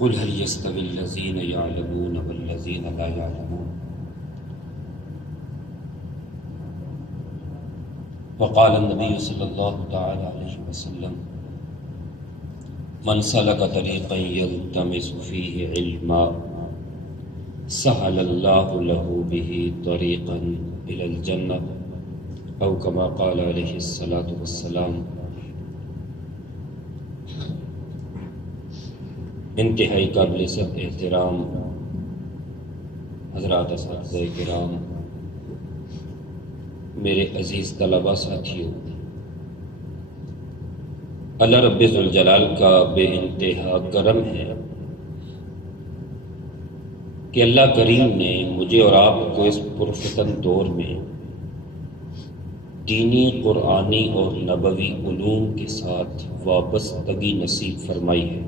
قل هل يستوي الذين يعلمون والذين لا يعلمون وقال النبي صلى الله تعالى عليه وسلم من سلك طريقا يلتمس فيه علما سهل الله له به طريقا إلى الجنة أو كما قال عليه الصلاة والسلام۔ انتہائی قابل سب احترام حضرات اساتذہ کرام، میرے عزیز طلباء ساتھیوں، اللہ رب ذوالجلال کا بے انتہا کرم ہے کہ اللہ کریم نے مجھے اور آپ کو اس پرفتن دور میں دینی، قرآنی اور نبوی علوم کے ساتھ وابستگی نصیب فرمائی ہے۔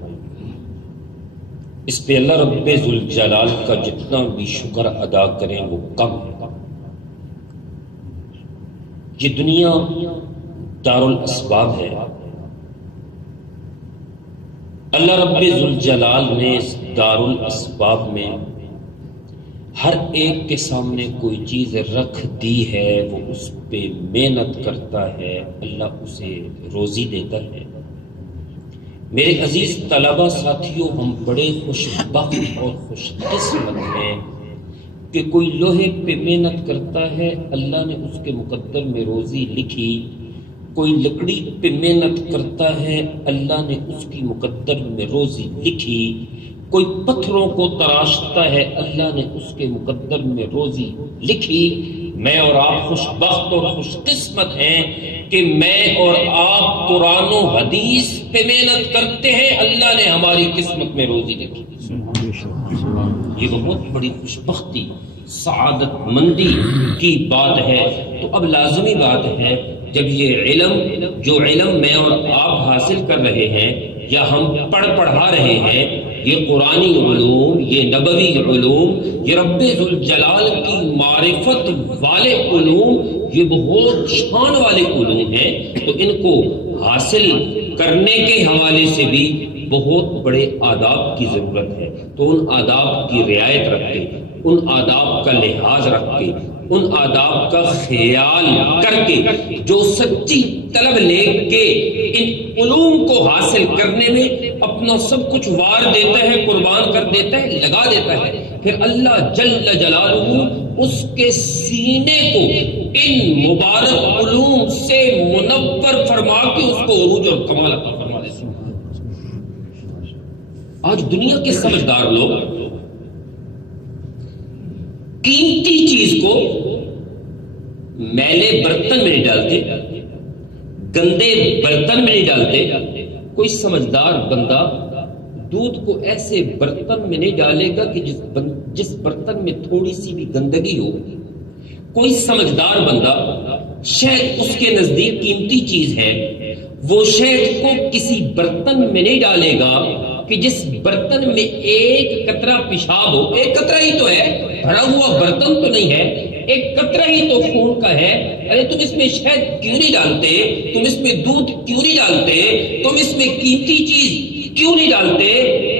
اس پہ اللہ رب ذوالجلال کا جتنا بھی شکر ادا کریں وہ کم ہے۔ یہ دنیا دارالاسباب ہے۔ اللہ رب ذوالجلال نے اس دارالاسباب میں ہر ایک کے سامنے کوئی چیز رکھ دی ہے، وہ اس پہ محنت کرتا ہے، اللہ اسے روزی دیتا ہے۔ میرے عزیز طلباء ساتھیوں، ہم بڑے خوش بخت اور خوش قسمت ہیں کہ کوئی لوہے پہ محنت کرتا ہے، اللہ نے اس کے مقدر میں روزی لکھی۔ کوئی لکڑی پہ محنت کرتا ہے، اللہ نے اس کی مقدر میں روزی لکھی۔ کوئی پتھروں کو تراشتا ہے، اللہ نے اس کے مقدر میں روزی لکھی۔ میں اور آپ خوش بخت اور خوش قسمت ہیں کہ میں اور آپ قرآن و حدیث پہ محنت کرتے ہیں، اللہ نے ہماری قسمت میں روزی لکھی۔ یہ بہت بڑی خوش بختی، سعادت مندی کی بات ہے۔ تو اب لازمی بات ہے، جب یہ جو علم میں اور آپ حاصل کر رہے ہیں یا ہم پڑھا رہے ہیں، یہ قرآنی علوم، یہ نبوی علوم، یہ رب ذوالجلال کی معرفت والے علوم، یہ بہت شان والے علوم ہیں۔ تو ان کو حاصل کرنے کے حوالے سے بھی بہت بڑے آداب کی ضرورت ہے۔ تو ان آداب کی رعایت رکھ کے، ان آداب کا لحاظ رکھ کے، ان آداب کا خیال کر کے جو سچی طلب لے کے ان علوم کو حاصل کرنے میں اپنا سب کچھ وار دیتا ہے، قربان کر دیتا ہے، لگا دیتا ہے، پھر اللہ جل جلالہ اس کے سینے کو ان مبارک علوم سے منور فرما کے اس کو عروج اور کمال عطا فرما دیتا ہے۔ آج دنیا کے سمجھدار لوگ قیمتی چیز کو میلے برتن میں نہیں ڈالتے، گندے برتن میں نہیں ڈالتے۔ کوئی سمجھدار بندہ دودھ کو ایسے برتن میں نہیں ڈالے گا کہ جس برتن میں تھوڑی سی بھی گندگی ہو۔ کوئی سمجھدار بندہ، شہد اس کے نزدیک قیمتی چیز ہے، وہ شہد کو کسی برتن میں نہیں ڈالے گا کہ جس برتن میں ایک قطرہ پیشاب ہو۔ ایک قطرہ ہی تو ہے، بھرا ہوا برتن تو نہیں ہے، ایک قطرہ ہی تو خون کا ہے۔ ارے تم اس میں شہد کیوں نہیں ڈالتے؟ تم اس میں دودھ کیوں نہیں ڈالتے؟ تم اس میں قیمتی چیز کیوں نہیں ڈالتے؟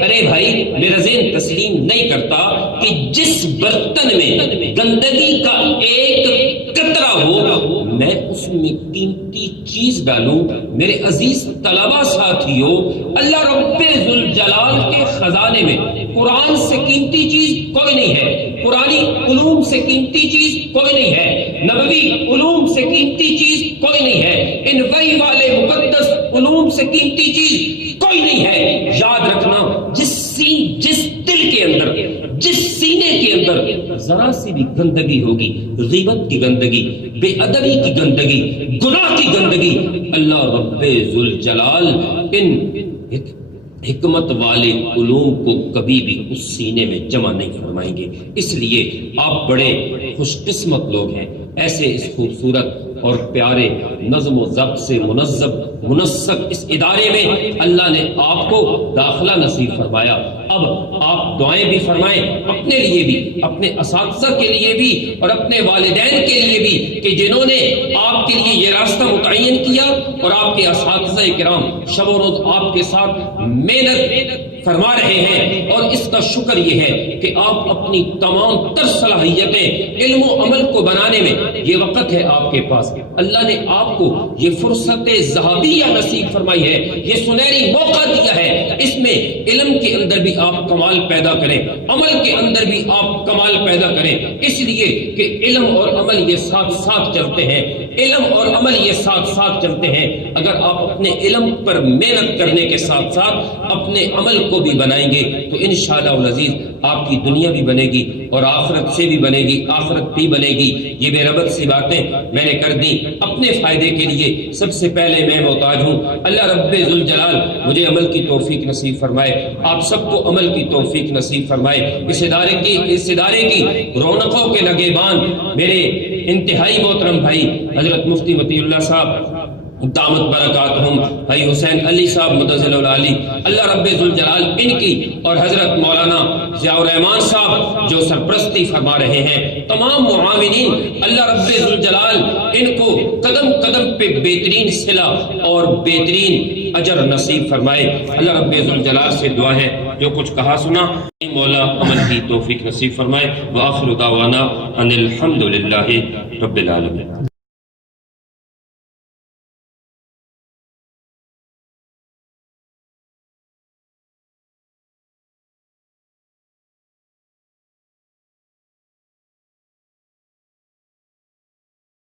ارے بھائی، میرا ذہن تسلیم نہیں کرتا کہ جس برتن میں گندگی کا ایک قطرہ ہو، میں اس میں قیمتی چیز ڈالوں۔ میرے عزیز طلباء ساتھیوں، اللہ رب ذوالجلال کے خزانے میں قرآن سے قیمتی چیز کوئی نہیں ہے، قرآنی علوم سے قیمتی چیز کوئی نہیں ہے، نبوی علوم سے قیمتی چیز کوئی نہیں ہے، ان وحی والے مقدس علوم سے قیمتی چیز کوئی نہیں ہے۔ یاد رکھنا، جس دل کے اندر، جس سینے کے اندر ذرا سی بھی گندگی ہوگی، غیبت کی گندگی، بے ادبی کی گندگی، گناہ کی گندگی، اللہ رب ذوالجلال ان حکمت والے علوم کو کبھی بھی اس سینے میں جمع نہیں فرمائیں گے۔ اس لیے آپ بڑے خوش قسمت لوگ ہیں، ایسے اس خوبصورت اور پیارے نظم و ضبط سے منسق اس ادارے میں اللہ نے آپ کو داخلہ نصیب فرمایا۔ اب آپ دعائیں بھی فرمائیں اپنے لیے بھی، اپنے اساتذہ کے لیے بھی اور اپنے والدین کے لیے بھی کہ جنہوں نے آپ کے لیے یہ راستہ متعین کیا، اور آپ کے اساتذہ کرام شب و روز آپ کے ساتھ محنت فرما رہے ہیں، اور اس کا شکر یہ ہے کہ آپ اپنی تمام تر صلاحیتیں علم و عمل کو بنانے میں یہ وقت ہے آپ کے پاس۔ اللہ نے آپ کو یہ فرصت ذہبیہ نصیب فرمائی ہے، یہ سنہری موقع دیا ہے، اس میں علم کے اندر بھی آپ کمال پیدا کریں، عمل کے اندر بھی آپ کمال پیدا کریں، اس لیے کہ علم اور عمل یہ ساتھ ساتھ چلتے ہیں، علم اور عمل یہ ساتھ ساتھ چلتے ہیں۔ اگر آپ اپنے علم پر محنت کرنے کے ساتھ ساتھ اپنے عمل کو بھی بنائیں گے تو انشاءاللہ العزیز آپ کی دنیا بھی بنے گی اور آخرت سے بھی بنے گی، آخرت بھی بنے گی۔ یہ بے ربط سی باتیں میں نے کر دی اپنے فائدے کے لیے۔ سب سے پہلے میں محتاج ہوں، اللہ رب ذوالجلال مجھے عمل کی توفیق نصیب فرمائے، آپ سب کو عمل کی توفیق نصیب فرمائے۔ اس ادارے کی رونقوں کے نگہبان میرے انتہائی محترم بھائی حضرت مفتی وتی اللہ صاحب دامت برکاتہم، بھائی حسین علی صاحب مدظل العالی، اللہ رب ذوالجلال ان کی اور حضرت مولانا ضیاء الرحمن صاحب جو سرپرستی فرما رہے ہیں، تمام معاونین، اللہ رب ذوالجلال ان کو قدم قدم پہ بہترین صلہ اور بہترین اجر نصیب فرمائے۔ اللہ رب ذوالجلال سے دعا ہے جو کچھ کہا سنا مولا عمل کی توفیق نصیب فرمائے۔ وآخر دعوانا ان الحمد للہ رب العالمین۔